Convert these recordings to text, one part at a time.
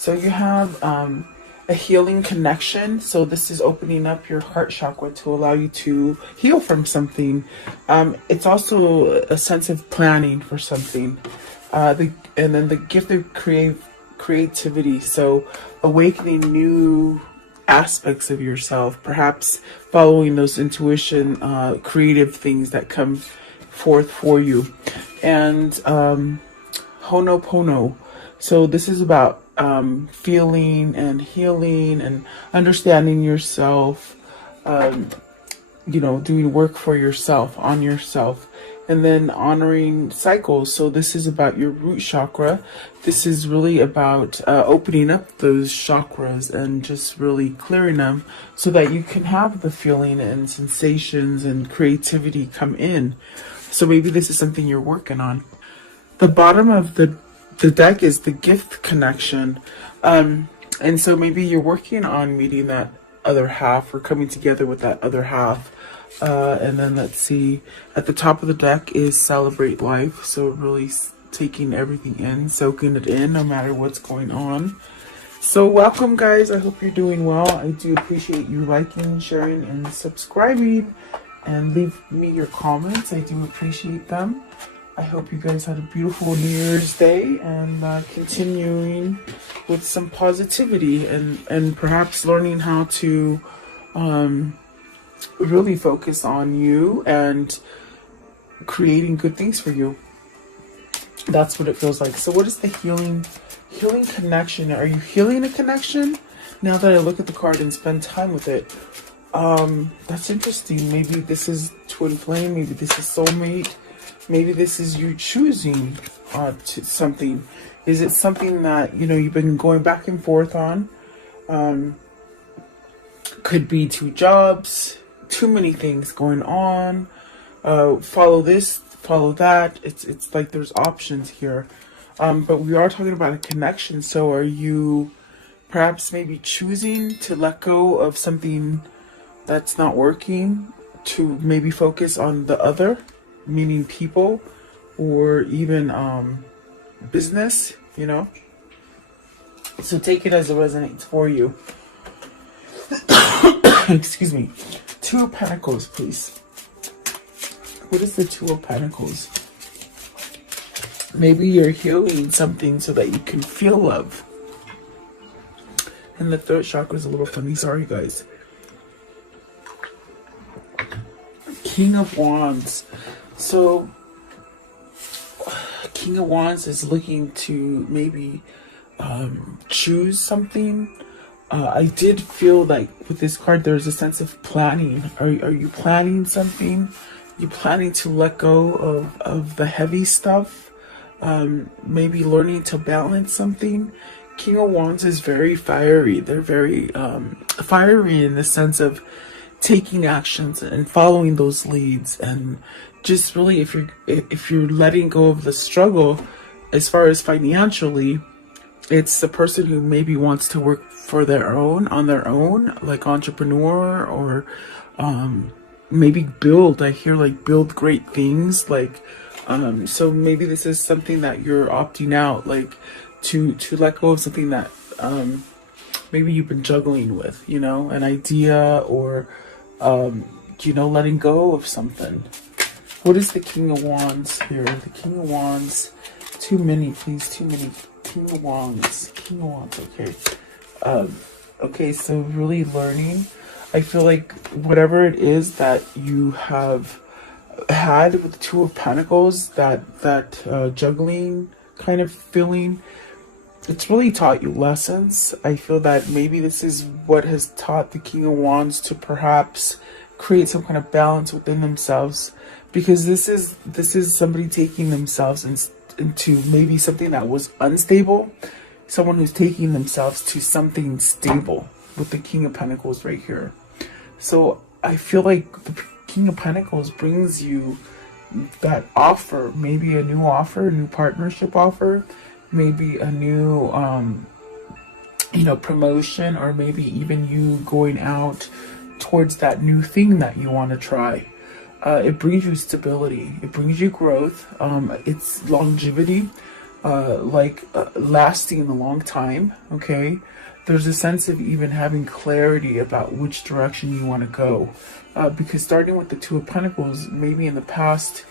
So you have a healing connection. So this is opening up your heart chakra to allow you to heal from something. It's also a sense of planning for something. And then the gift of creativity. So awakening new aspects of yourself, perhaps following those intuition, creative things that come forth for you. And Honopono. So this is about feeling and healing and understanding yourself, doing work for yourself, on yourself, and then honoring cycles. So this is about your root chakra. This is really about opening up those chakras and just really clearing them so that you can have the feeling and sensations and creativity come in. So maybe this is something you're working on. The bottom of the deck is the gift connection. And so maybe you're working on meeting that other half or coming together with that other half. And then let's see, at the top of the deck is celebrate life. So really taking everything in, soaking it in, no matter what's going on. So welcome, guys. I hope you're doing well. I do appreciate you liking, sharing, and subscribing. And leave me your comments. I do appreciate them. I hope you guys had a beautiful New Year's Day and continuing with some positivity and perhaps learning how to really focus on you and creating good things for you. That's what it feels like. So what is the healing connection? Are you healing a connection? Now that I look at the card and spend time with it, that's interesting. Maybe this is twin flame. Maybe this is soulmate. Maybe this is you choosing to something. Is it something that, you've been going back and forth on? Could be two jobs, too many things going on. Follow this, follow that. It's like there's options here. But we are talking about a connection. So are you perhaps maybe choosing to let go of something that's not working to maybe focus on the other? Meaning people or even business, So take it as it resonates for you. Excuse me. Two of Pentacles, please. What is the Two of Pentacles? Maybe you're healing something so that you can feel love. And the third chakra is a little funny. Sorry, guys. King of Wands. So, King of Wands is looking to maybe choose something. I did feel like with this card, there's a sense of planning. Are you planning something? Are you planning to let go of the heavy stuff? Maybe learning to balance something. King of Wands is very fiery. They're very fiery in the sense of taking actions and following those leads, and just really if you're letting go of the struggle as far as financially, it's the person who maybe wants to work for on their own, like entrepreneur, or maybe build. I hear like build great things, like so maybe this is something that you're opting out, like to let go of something that maybe you've been juggling with, an idea, or letting go of something. What is the King of Wands here? The King of Wands. Too many, please. Too many. King of Wands. King of Wands. Okay. Okay, so really learning. I feel like whatever it is that you have had with the Two of Pentacles, that juggling kind of feeling, it's really taught you lessons. I feel that maybe this is what has taught the King of Wands to perhaps create some kind of balance within themselves, because this is somebody taking themselves into maybe something that was unstable, someone who's taking themselves to something stable with the King of Pentacles right here. So I feel like the King of Pentacles brings you that offer, maybe a new offer, a new partnership offer, maybe a new promotion, or maybe even you going out towards that new thing that you want to try. It brings you stability, it brings you growth, it's longevity. lasting a long time, okay? There's a sense of even having clarity about which direction you want to go. Because starting with the Two of Pentacles, maybe in the past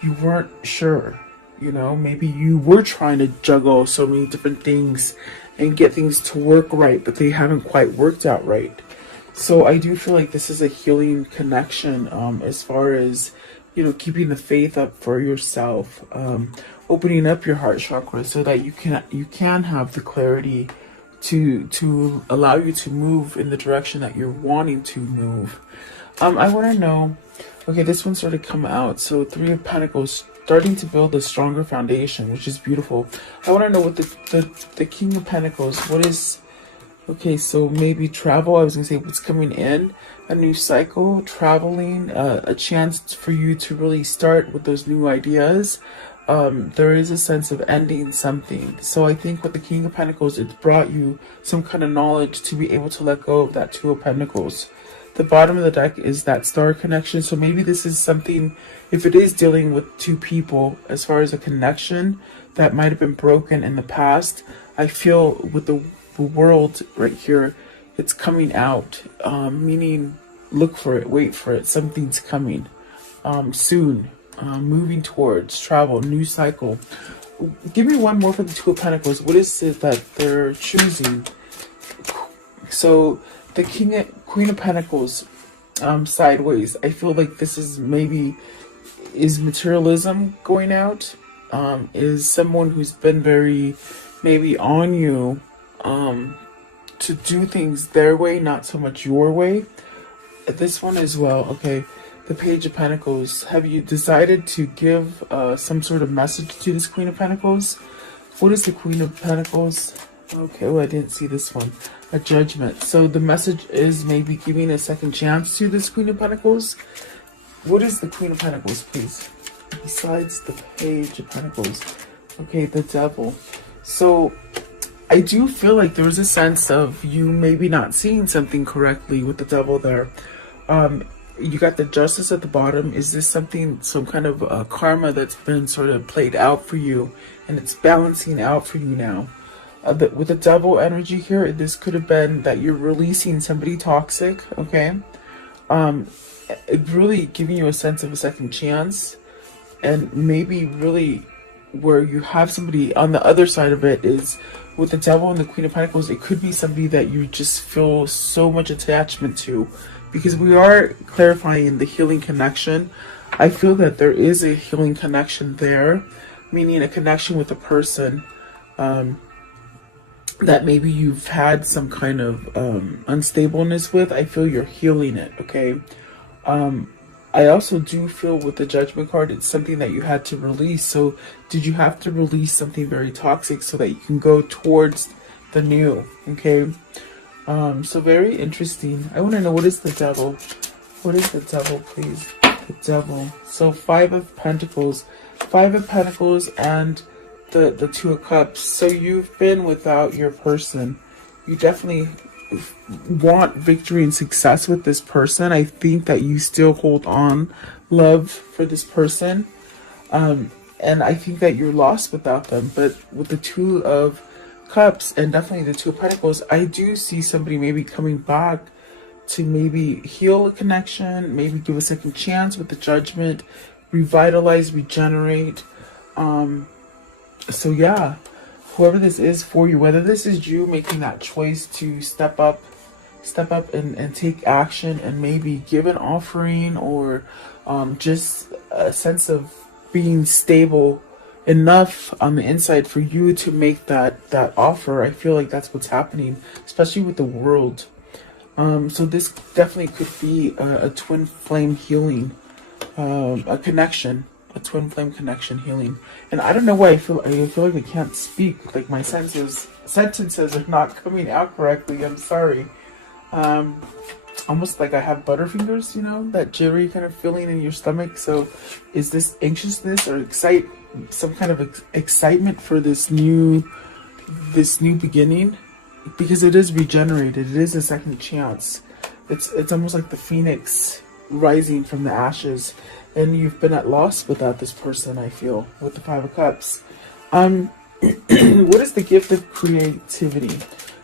you weren't sure, maybe you were trying to juggle so many different things and get things to work right, but they haven't quite worked out right. So I do feel like this is a healing connection, as far as, keeping the faith up for yourself, opening up your heart chakra so that you can have the clarity to allow you to move in the direction that you're wanting to move. I want to know, okay, this one started to come out. So Three of Pentacles, starting to build a stronger foundation, which is beautiful. I want to know what the King of Pentacles, what is, okay, so maybe travel. I was going to say what's coming in, a new cycle, traveling, a chance for you to really start with those new ideas. There is a sense of ending something. So I think with the King of Pentacles, it's brought you some kind of knowledge to be able to let go of that Two of Pentacles. The bottom of the deck is that star connection. So maybe this is something, if it is dealing with two people, as far as a connection that might have been broken in the past, I feel with the world right here, it's coming out, meaning look for it, wait for it, something's coming soon, moving towards travel, new cycle. Give me one more for the Two of Pentacles. What is it that they're choosing? So the Queen of Pentacles, sideways. I feel like this is is materialism going out, is someone who's been very maybe on you, to do things their way, not so much your way. This one as well, okay. The Page of Pentacles. Have you decided to give some sort of message to this Queen of Pentacles? What is the Queen of Pentacles? Okay, well, I didn't see this one. A Judgment. So the message is maybe giving a second chance to this Queen of Pentacles. What is the Queen of Pentacles, please? Besides the Page of Pentacles. Okay, the Devil. So I do feel like there was a sense of you maybe not seeing something correctly with the Devil there. You got the Justice at the bottom. Is this something, some kind of karma that's been sort of played out for you and it's balancing out for you now? With the Devil energy here, this could have been that you're releasing somebody toxic, okay? Really giving you a sense of a second chance, and maybe really where you have somebody on the other side of it is with the Devil and the Queen of Pentacles. It could be somebody that you just feel so much attachment to, because we are clarifying the healing connection. I feel that there is a healing connection there, meaning a connection with a person that maybe you've had some kind of unstableness with. I feel you're healing it, okay? I also do feel with the Judgment card, it's something that you had to release. So did you have to release something very toxic so that you can go towards the new, okay? So very interesting. I want to know, what is the Devil? What is the Devil, please? The Devil. So Five of Pentacles. Five of Pentacles and the Two of Cups. So you've been without your person. You definitely want victory and success with this person. I think that you still hold on love for this person. And I think that you're lost without them. But with the Two of Cups and definitely the Two of Pentacles, I do see somebody maybe coming back to maybe heal a connection, maybe give a second chance with the Judgment, revitalize, regenerate. So yeah, whoever this is for you, whether this is you making that choice to step up and take action and maybe give an offering, or just a sense of being stable enough on the inside for you to make that offer. I feel like that's what's happening, especially with the world. So this definitely could be a twin flame healing, a connection, a twin flame connection healing. And I don't know why I feel like I can't speak. Like my sentences are not coming out correctly. I'm sorry. Almost like I have butterfingers, that jittery kind of feeling in your stomach. So is this anxiousness or some kind of excitement for this new beginning? Because it is regenerated. It is a second chance. It's almost like the phoenix rising from the ashes. And you've been at loss without this person, I feel, with the Five of Cups. What is the gift of creativity?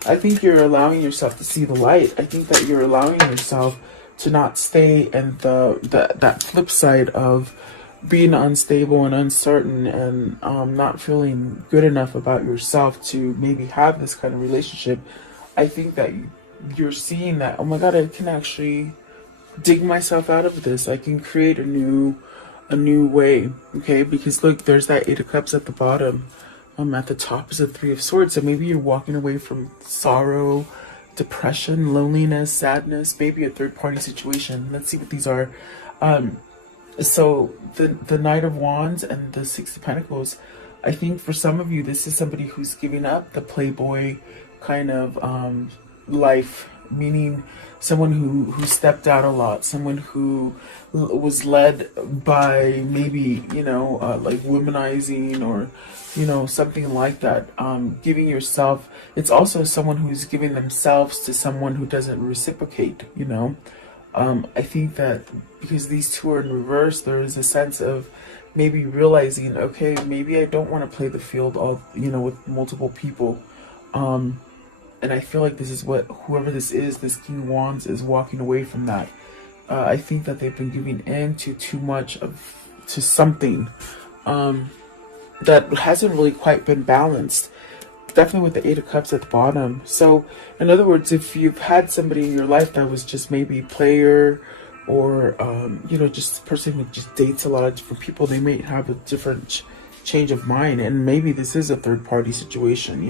I think you're allowing yourself to see the light. I think that you're allowing yourself to not stay in that flip side of being unstable and uncertain, and not feeling good enough about yourself to maybe have this kind of relationship. I think that you're seeing that, oh my God, I can actually dig myself out of this. I can create a new way. Okay, because look, there's that Eight of Cups at the bottom. At the top is the Three of Swords. So maybe you're walking away from sorrow, depression, loneliness, sadness, maybe a third party situation. Let's see what these are. So the Knight of Wands and the Six of Pentacles. I think for some of you, this is somebody who's giving up the playboy kind of life, meaning someone who stepped out a lot, someone who was led by maybe, like womanizing, or something like that. Giving yourself, it's also someone who's giving themselves to someone who doesn't reciprocate. I think that because these two are in reverse, there is a sense of maybe realizing, okay, maybe I don't want to play the field all, with multiple people. And I feel like this is what whoever this is, this King of Wands, is walking away from that. I think that they've been giving in to too much to something that hasn't really quite been balanced. Definitely with the Eight of Cups at the bottom. So, in other words, if you've had somebody in your life that was just maybe a player, or just a person who just dates a lot of different people, they may have a different change of mind, and maybe this is a third party situation.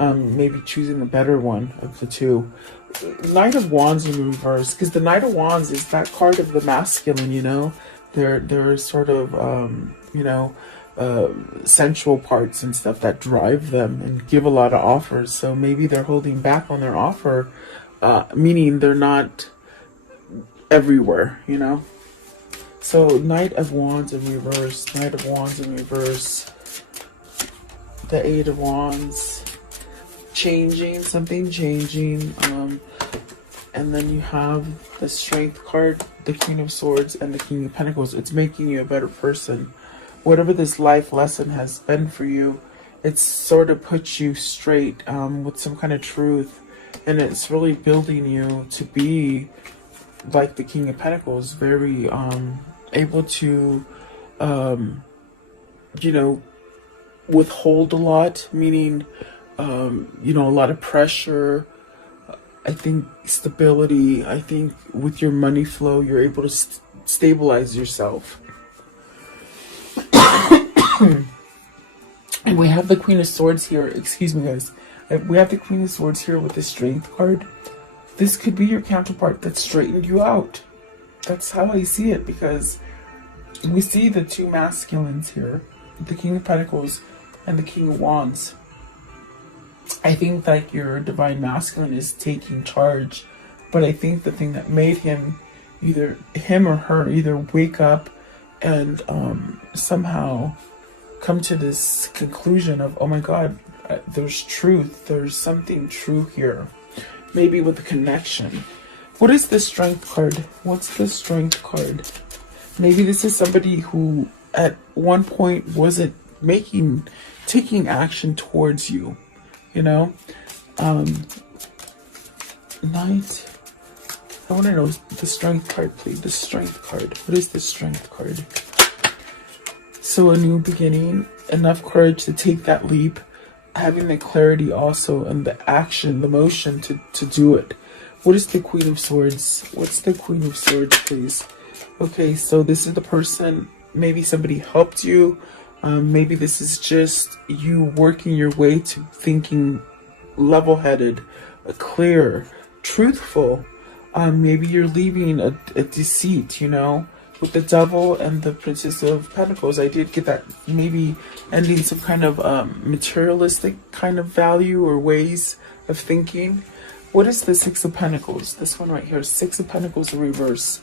Maybe choosing the better one of the two. Knight of Wands in reverse, because the Knight of Wands is that card of the masculine. They're sort of sensual parts and stuff that drive them and give a lot of offers. So maybe they're holding back on their offer, meaning they're not everywhere. So Knight of Wands in reverse, Knight of Wands in reverse, the Eight of Wands. Something changing, and then you have the Strength card, the Queen of Swords, and the King of Pentacles. It's making you a better person. Whatever this life lesson has been for you, it's sort of puts you straight with some kind of truth, and it's really building you to be like the King of Pentacles, very able to withhold a lot, meaning a lot of pressure. I think stability. I think with your money flow, you're able to stabilize yourself. And we have the Queen of Swords here. Excuse me, guys. We have the Queen of Swords here with the Strength card. This could be your counterpart that straightened you out. That's how I see it, because we see the two masculines here, the King of Pentacles and the King of Wands. I think that your divine masculine is taking charge, but I think the thing that made him or her either wake up and somehow come to this conclusion of, oh my God, there's truth, there's something true here, maybe with a connection. What is the Strength card? What's the Strength card? Maybe this is somebody who at one point wasn't taking action towards you. Knight. I want to know the Strength card, please. The Strength card. What is the Strength card? So a new beginning, enough courage to take that leap, having the clarity also and the action, the motion to do it. What is the Queen of Swords? What's the Queen of Swords, please? Okay, so this is the person, maybe somebody helped you. Maybe this is just you working your way to thinking level-headed, clear, truthful. Maybe you're leaving a deceit, with the Devil and the Princess of Pentacles. I did get that, maybe ending some kind of materialistic kind of value or ways of thinking. What is the Six of Pentacles? This one right here, Six of Pentacles in reverse.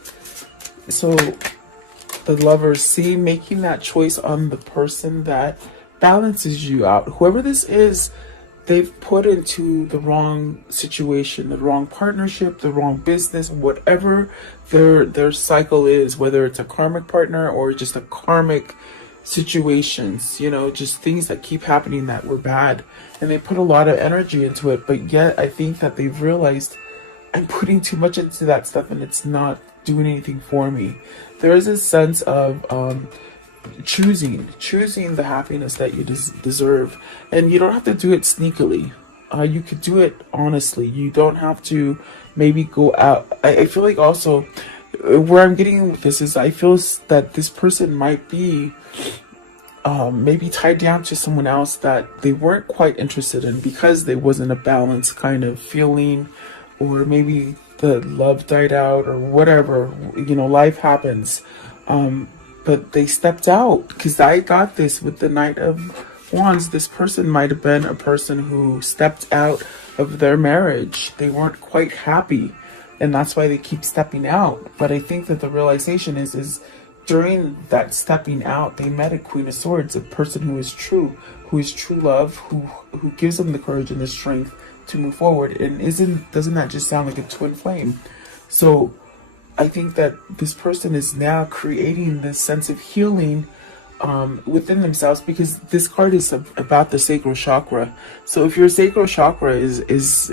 So the Lovers, see, making that choice on the person that balances you out. Whoever this is, they've put into the wrong situation, the wrong partnership, the wrong business, whatever their cycle is, whether it's a karmic partner or just a karmic situations, you know, just things that keep happening that were bad. And they put a lot of energy into it, but yet I think that they've realized I'm putting too much into that stuff and it's not doing anything for me. There is a sense of choosing the happiness that you deserve, and you don't have to do it sneakily. You could do it honestly. You don't have to maybe go out. I feel like also where I'm getting with this is I feel that this person might be maybe tied down to someone else that they weren't quite interested in because there wasn't a balanced kind of feeling, or maybe the love died out or whatever, you know, life happens. But they stepped out, because I got this with the Knight of Wands. This person might have been a person who stepped out of their marriage. They weren't quite happy, and that's why they keep stepping out. But I think that the realization is during that stepping out, they met a Queen of Swords, a person who is true love, who gives them the courage and the strength to move forward. And doesn't that just sound like a twin flame? So I think that this person is now creating this sense of healing within themselves, because this card is about the sacral chakra. So if your sacral chakra is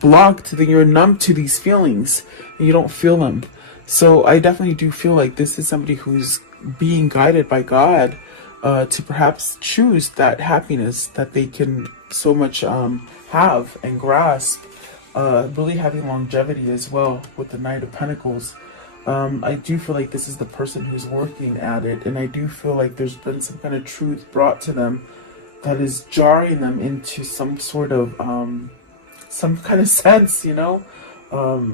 blocked, then you're numb to these feelings and you don't feel them. So I definitely do feel like this is somebody who's being guided by God to perhaps choose that happiness that they can so much have and grasp. Really having longevity as well with the Knight of Pentacles. I do feel like this is the person who's working at it, and I do feel like there's been some kind of truth brought to them that is jarring them into some sort of some kind of sense, you know.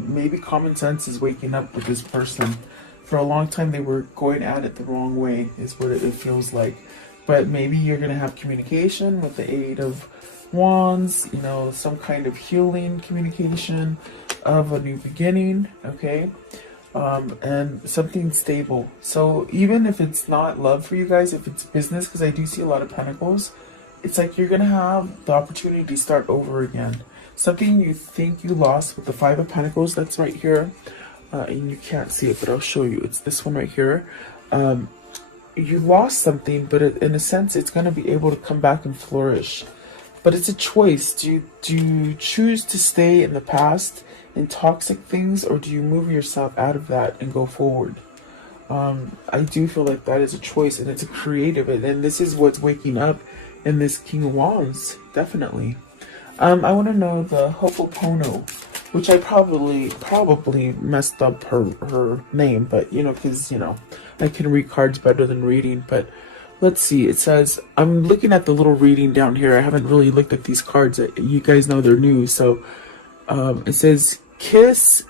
Maybe common sense is waking up with this person. For a long time they were going at it the wrong way, is what it feels like. But maybe you're going to have communication with the Eight of Wands, you know, some kind of healing communication of a new beginning, okay? And something stable. So even if it's not love for you guys, if it's business, because I do see a lot of pentacles, it's like you're going to have the opportunity to start over again. Something you think you lost with the Five of Pentacles, that's right here. And you can't see it, but I'll show you. It's this one right here. You lost something, but in a sense, it's going to be able to come back and flourish. But it's a choice. Do you choose to stay in the past in toxic things, or do you move yourself out of that and go forward? I do feel like that is a choice, and it's a creative, and this is what's waking up in this King of Wands, definitely. I want to know the Ho'oponopono, which I probably messed up her name, but you know, because you know, I can read cards better than reading. But let's see, it says, I'm looking at the little reading down here. I haven't really looked at these cards. You guys know they're new. So it says, kiss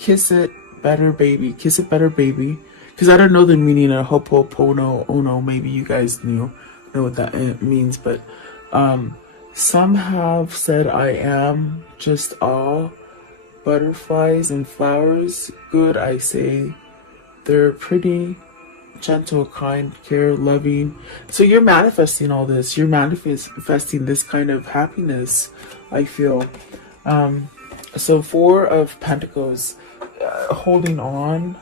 it better, baby. Kiss it better, baby. Because I don't know the meaning of Ho'oponopono. Maybe you guys know what that means. But some have said I am just all butterflies and flowers. Good, I say. They're pretty, gentle, kind, care, loving. So you're manifesting all this. You're manifesting this kind of happiness, I feel. So Four of Pentacles, holding on.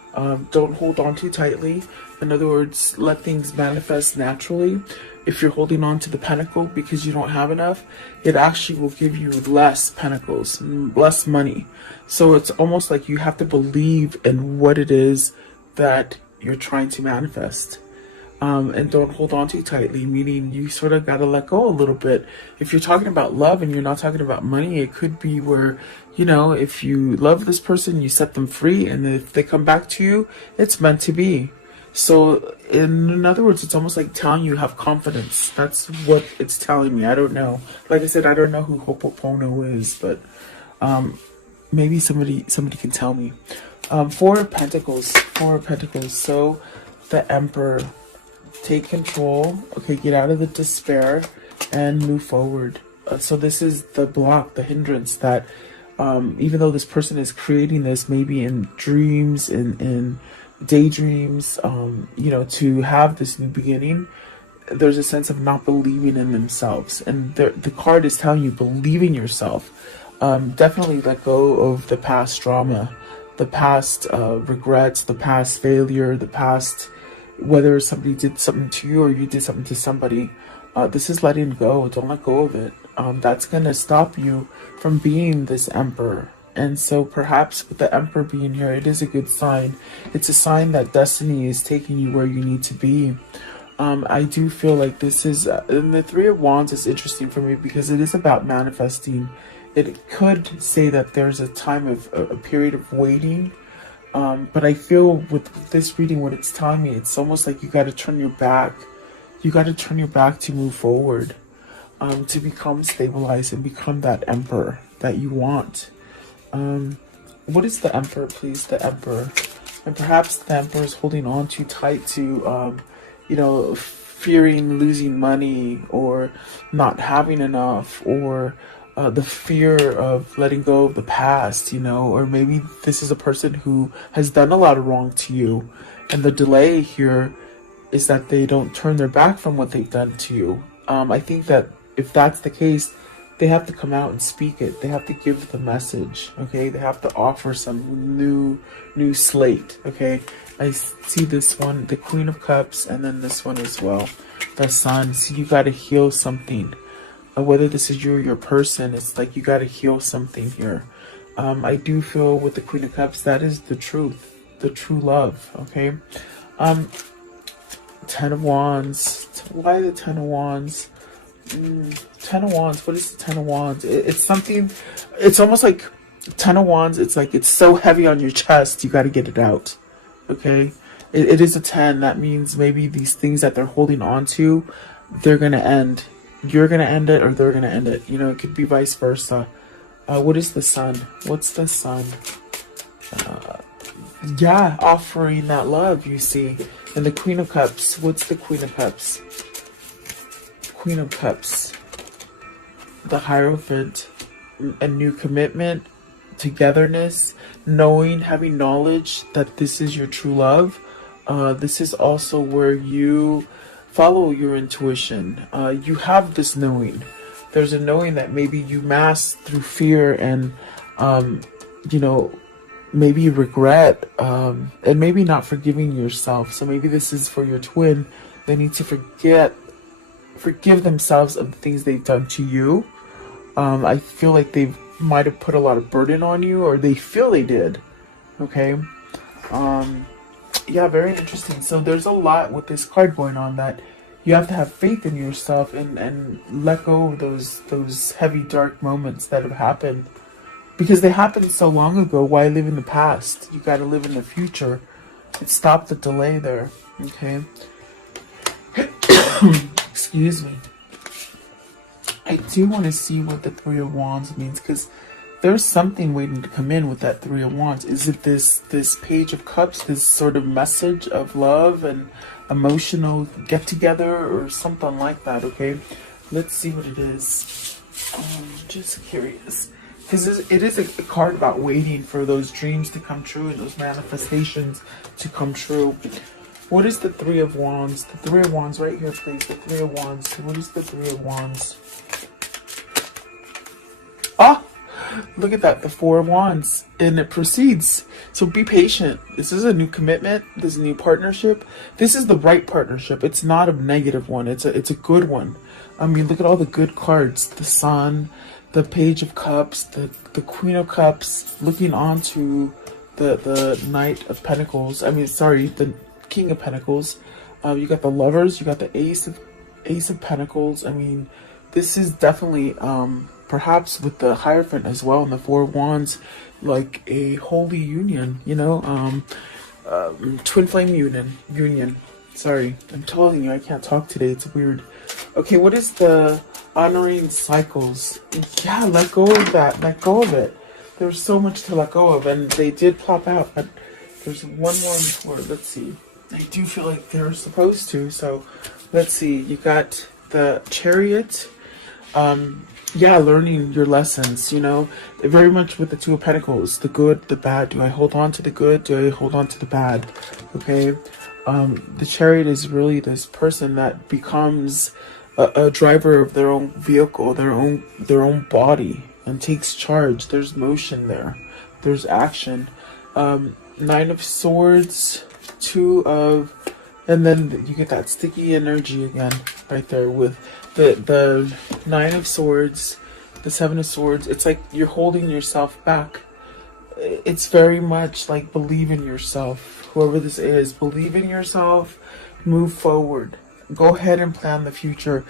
Don't hold on too tightly. In other words, let things manifest naturally. If you're holding on to the pentacle because you don't have enough, it actually will give you less pentacles, less money. So it's almost like you have to believe in what it is that you're trying to manifest. And don't hold on too tightly, meaning you sort of got to let go a little bit. If you're talking about love and you're not talking about money, it could be where, you know, if you love this person, you set them free, and if they come back to you, it's meant to be. So in other words, it's almost like telling you have confidence. That's what it's telling me. I don't know. Like I said, I don't know who Ho'oponopono is, but maybe somebody can tell me. Four of Pentacles. So the Emperor. Take control. Okay, get out of the despair and move forward. So this is the block, the hindrance that even though this person is creating this maybe in dreams, in daydreams, you know, to have this new beginning, there's a sense of not believing in themselves. And the card is telling you, believe in yourself. Definitely let go of the past drama, the past regrets, the past failure, the past, whether somebody did something to you or you did something to somebody. This is letting go. Don't let go of it. That's gonna stop you from being this emperor. And so perhaps with the emperor being here, it is a good sign. It's a sign that destiny is taking you where you need to be. I do feel like this is, and the Three of Wands is interesting for me because it is about manifesting. It could say that there's a time of a period of waiting, but I feel with this reading, what it's telling me, it's almost like you got to turn your back. You got to turn your back to move forward, to become stabilized and become that emperor that you want. What is the emperor, please? The emperor. And perhaps the emperor is holding on too tight to, you know, fearing losing money or not having enough, or the fear of letting go of the past, you know, or maybe this is a person who has done a lot of wrong to you. And the delay here is that they don't turn their back from what they've done to you. I think that if that's the case, they have to come out and speak it. They have to give the message, okay? They have to offer some new slate, okay? I see this one, the Queen of Cups, and then this one as well, the Sun. So you got to heal something. Whether this is you or your person, it's like you got to heal something here. I do feel with the Queen of Cups, that is the truth, the true love, okay? Ten of Wands. Why the Ten of Wands? Ten of Wands. What is the Ten of Wands? It's something. It's almost like Ten of Wands. It's like it's so heavy on your chest. You got to get it out. Okay. It is a 10. That means maybe these things that they're holding on to, they're gonna end. You're gonna end it, or they're gonna end it. You know, it could be vice versa. What is the Sun? What's the Sun? Yeah, offering that love. You see, and the Queen of Cups. What's the Queen of Cups? Queen of Cups, the Hierophant, a new commitment, togetherness, knowing, having knowledge that this is your true love. This is also where you follow your intuition. You have this knowing. There's a knowing that maybe you mask through fear and, you know, maybe regret, and maybe not forgiving yourself. So maybe this is for your twin. They need to forgive themselves of the things they've done to you. I feel like they might have put a lot of burden on you, or they feel they did. Okay. Yeah, very interesting. So there's a lot with this card going on, that you have to have faith in yourself and let go of those heavy, dark moments that have happened, because they happened so long ago. Why live in the past? You got to live in the future and stop the delay there. Okay. Excuse me. I do want to see what the Three of Wands means, because there's something waiting to come in with that Three of Wands. Is it this Page of Cups, this sort of message of love and emotional get together, or something like that? Okay, let's see what it is. Just curious, because it is a card about waiting for those dreams to come true and those manifestations to come true. What is the Three of Wands? The Three of Wands right here, please. The Three of Wands. What is the Three of Wands? Ah, look at that. The Four of Wands. And it proceeds. So be patient. This is a new commitment. This is a new partnership. This is the right partnership. It's not a negative one. It's a good one. I mean, look at all the good cards. The Sun, the Page of Cups, the Queen of Cups, looking on to the Knight of Pentacles. I mean, sorry, the King of Pentacles. You got the Lovers, you got the Ace of Pentacles. I mean, this is definitely perhaps with the Hierophant as well, and the Four of Wands, like a holy union, you know, twin flame union. Sorry, I'm telling you, I can't talk today. It's weird. Okay, what is the honoring cycles? Yeah, let go of that. Let go of it. There's so much to let go of, and they did plop out, but there's one more word. Let's see. I do feel like they're supposed to. So let's see. You got the Chariot. Yeah, learning your lessons, you know, very much with the Two of Pentacles, the good, the bad. Do I hold on to the good? Do I hold on to the bad? Okay. The Chariot is really this person that becomes a driver of their own vehicle, their own body, and takes charge. There's motion there. There's action. Nine of Swords, Two of And then you get that sticky energy again right there with the Nine of Swords, the Seven of Swords. It's like you're holding yourself back. It's very much like believe in yourself. Whoever this is, believe in yourself, move forward. Go ahead and plan the future.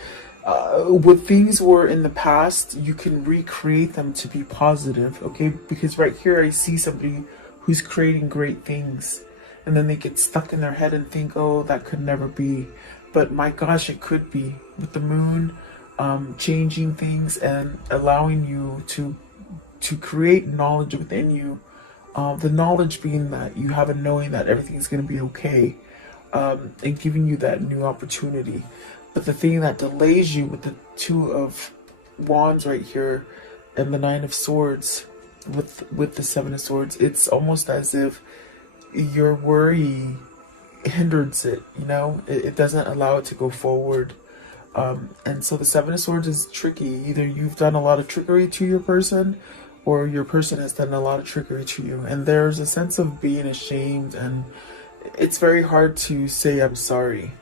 What things were in the past, you can recreate them to be positive, okay? Because right here I see somebody who's creating great things, and then they get stuck in their head and think, oh, that could never be. But my gosh, it could be. With the moon changing things and allowing you to create knowledge within you. The knowledge being that you have a knowing that everything's going to be okay, and giving you that new opportunity. But the thing that delays you with the Two of Wands right here and the Nine of Swords with the Seven of Swords, it's almost as if your worry hinders it, you know? It doesn't allow it to go forward. And so the Seven of Swords is tricky. Either you've done a lot of trickery to your person, or your person has done a lot of trickery to you. And there's a sense of being ashamed, and it's very hard to say I'm sorry.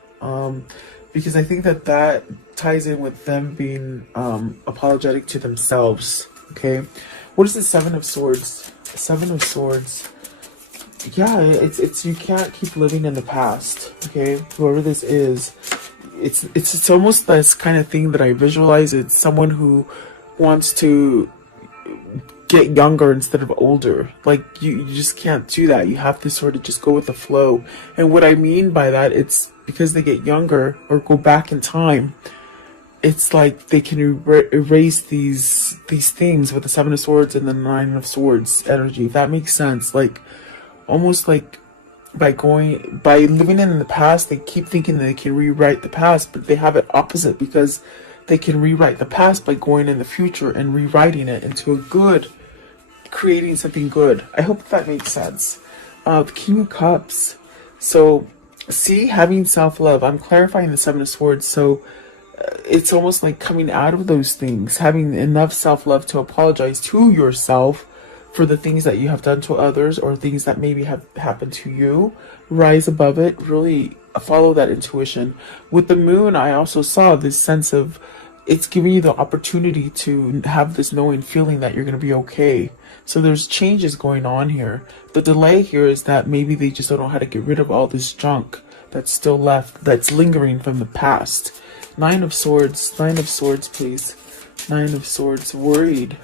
Because I think that ties in with them being apologetic to themselves. Okay, what is the Seven of Swords? Seven of Swords. Yeah, it's you can't keep living in the past. Okay, whoever this is, it's almost this kind of thing that I visualize. It's someone who wants to get younger instead of older. Like you just can't do that. You have to sort of just go with the flow. And what I mean by that, it's because they get younger or go back in time. It's like they can erase these things with the Seven of Swords and the Nine of Swords energy. If that makes sense. Like almost like by living in the past, they keep thinking that they can rewrite the past, but they have it opposite, because they can rewrite the past by going in the future and rewriting it into a good, creating something good. I hope that makes sense. The King of Cups. So, see, having self-love. I'm clarifying the Seven of Swords. So, it's almost like coming out of those things, having enough self-love to apologize to yourself for the things that you have done to others, or things that maybe have happened to you. Rise above it. Really follow that intuition. With the moon, I also saw this sense of it's giving you the opportunity to have this knowing feeling that you're going to be okay. So there's changes going on here. The delay here is that maybe they just don't know how to get rid of all this junk that's still left, that's lingering from the past. Nine of Swords, please. Nine of Swords, worried,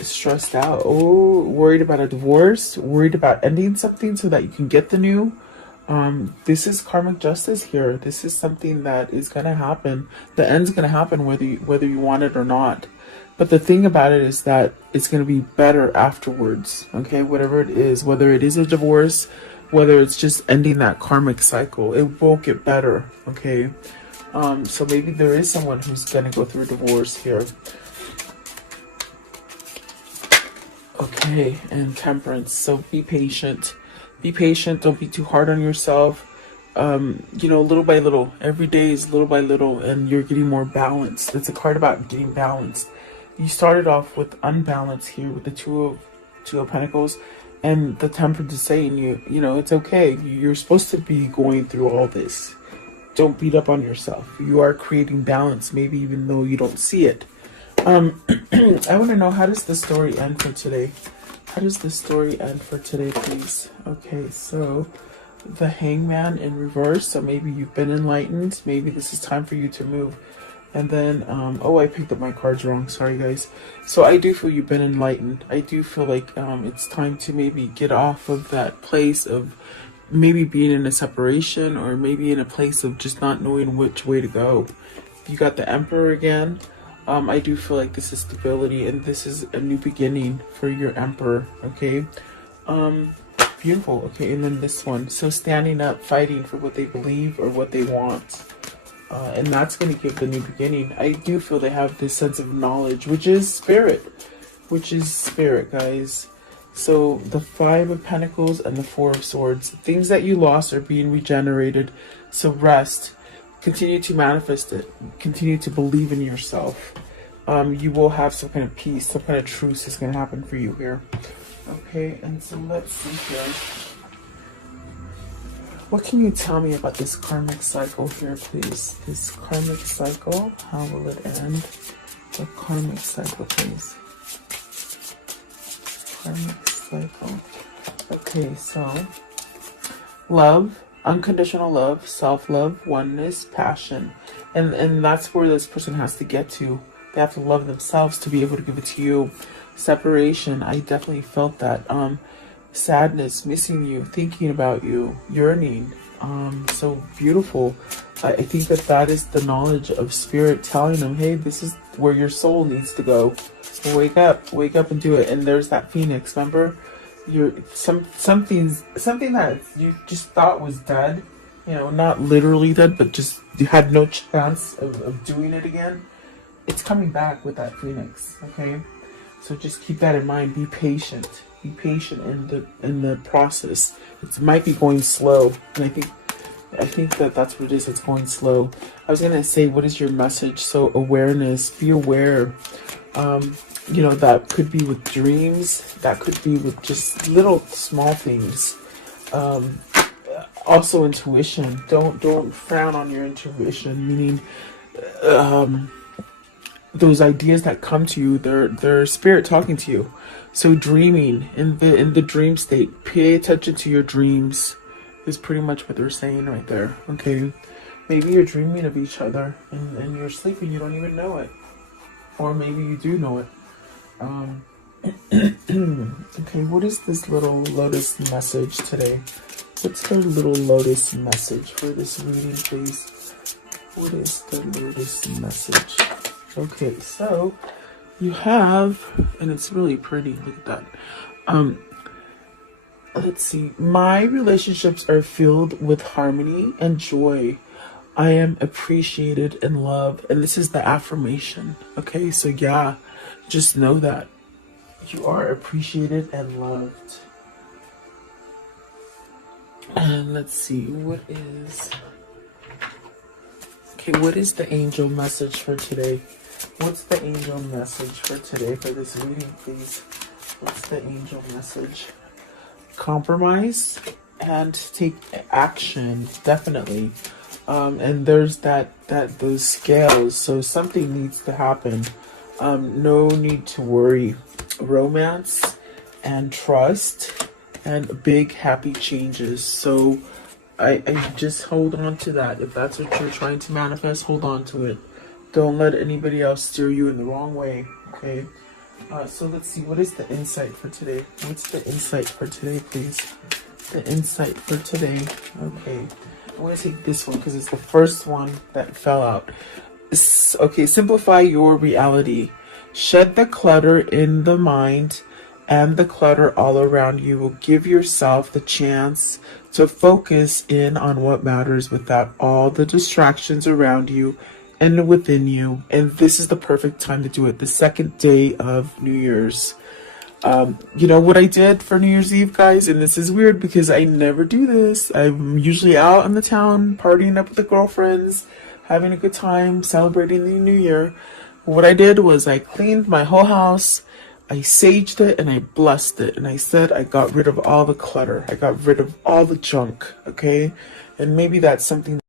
stressed out. Oh, worried about a divorce, worried about ending something so that you can get the new. This is karmic justice here. This is something that is going to happen. The end's going to happen whether you want it or not. But the thing about it is that it's going to be better afterwards. Okay, whatever it is, whether it is a divorce, whether it's just ending that karmic cycle, it will get better. Okay, so maybe there is someone who's going to go through a divorce here. Okay, and Temperance. So be patient. Be patient. Don't be too hard on yourself. You know, little by little. Every day is little by little, and you're getting more balanced. It's a card about getting balanced. You started off with unbalance here with the Two of Pentacles, and the Temperance is saying you know, it's okay. You're supposed to be going through all this. Don't beat up on yourself. You are creating balance, maybe even though you don't see it. I want to know, how does the story end for today? How does the story end for today, please? Okay, so the Hangman in reverse. So maybe you've been enlightened. Maybe this is time for you to move. And then, oh, I picked up my cards wrong. Sorry, guys. So I do feel you've been enlightened. I do feel like it's time to maybe get off of that place of maybe being in a separation, or maybe in a place of just not knowing which way to go. You got the Emperor again. I do feel like this is stability, and this is a new beginning for your Emperor, okay? Beautiful, okay, and then this one. So standing up, fighting for what they believe or what they want. And that's going to give the new beginning. I do feel they have this sense of knowledge, which is spirit. Guys. So the Five of Pentacles and the Four of Swords. Things that you lost are being regenerated. So rest. Continue to manifest it. Continue to believe in yourself. You will have some kind of peace, some kind of truce is going to happen for you here. Okay, and so let's see here. What can you tell me about this karmic cycle here, please? This karmic cycle, how will it end? The karmic cycle, please. Karmic cycle. Okay, so love, unconditional love, self-love, oneness, passion. And that's where this person has to get to. They have to love themselves to be able to give it to you. Separation, I definitely felt that. Sadness, missing you, thinking about you, yearning. So beautiful. I think that is the knowledge of spirit telling them, hey, this is where your soul needs to go. So wake up and do it. And there's that phoenix, remember? You're something that you just thought was dead, you know, not literally dead, but just you had no chance of doing it again. It's coming back with that phoenix. Okay, so just keep that in mind. Be patient. Be patient in the process. It might be going slow, and I think that's what it is. It's going slow. I was gonna say, what is your message? So awareness. Be aware. You know, that could be with dreams. That could be with just little small things. Also intuition. Don't frown on your intuition. Meaning, those ideas that come to you, they're spirit talking to you. So dreaming in the dream state, pay attention to your dreams is pretty much what they're saying right there. Okay, maybe you're dreaming of each other and you're sleeping, you don't even know it, or maybe you do know it. Okay, what is this little lotus message today? What's the little lotus message for this reading, please? What is the lotus message? Okay, so you have, and it's really pretty, look at that. Let's see. My relationships are filled with harmony and joy. I am appreciated and loved. And this is the affirmation. Okay, so yeah, just know that you are appreciated and loved. And let's see, what is the angel message for today? What's the angel message for today for this reading, please? What's the angel message? Compromise and take action, definitely. And there's those scales, so something needs to happen. No need to worry. Romance and trust and big happy changes. So I just hold on to that. If that's what you're trying to manifest, hold on to it. Don't let anybody else steer you in the wrong way, okay? So let's see, what is the insight for today? What's the insight for today, please? The insight for today. Okay, I want to take this one because it's the first one that fell out. Okay, simplify your reality. Shed the clutter in the mind and the clutter all around you. Will give yourself the chance to focus in on what matters without all the distractions around you and within you. And this is the perfect time to do it. The second day of New Year's. You know what I did for New Year's Eve, guys? And this is weird because I never do this. I'm usually out in the town, partying up with the girlfriends, having a good time, celebrating the new year. What I did was I cleaned my whole house, I saged it, and I blessed it. And I said I got rid of all the clutter. I got rid of all the junk, okay? And maybe that's something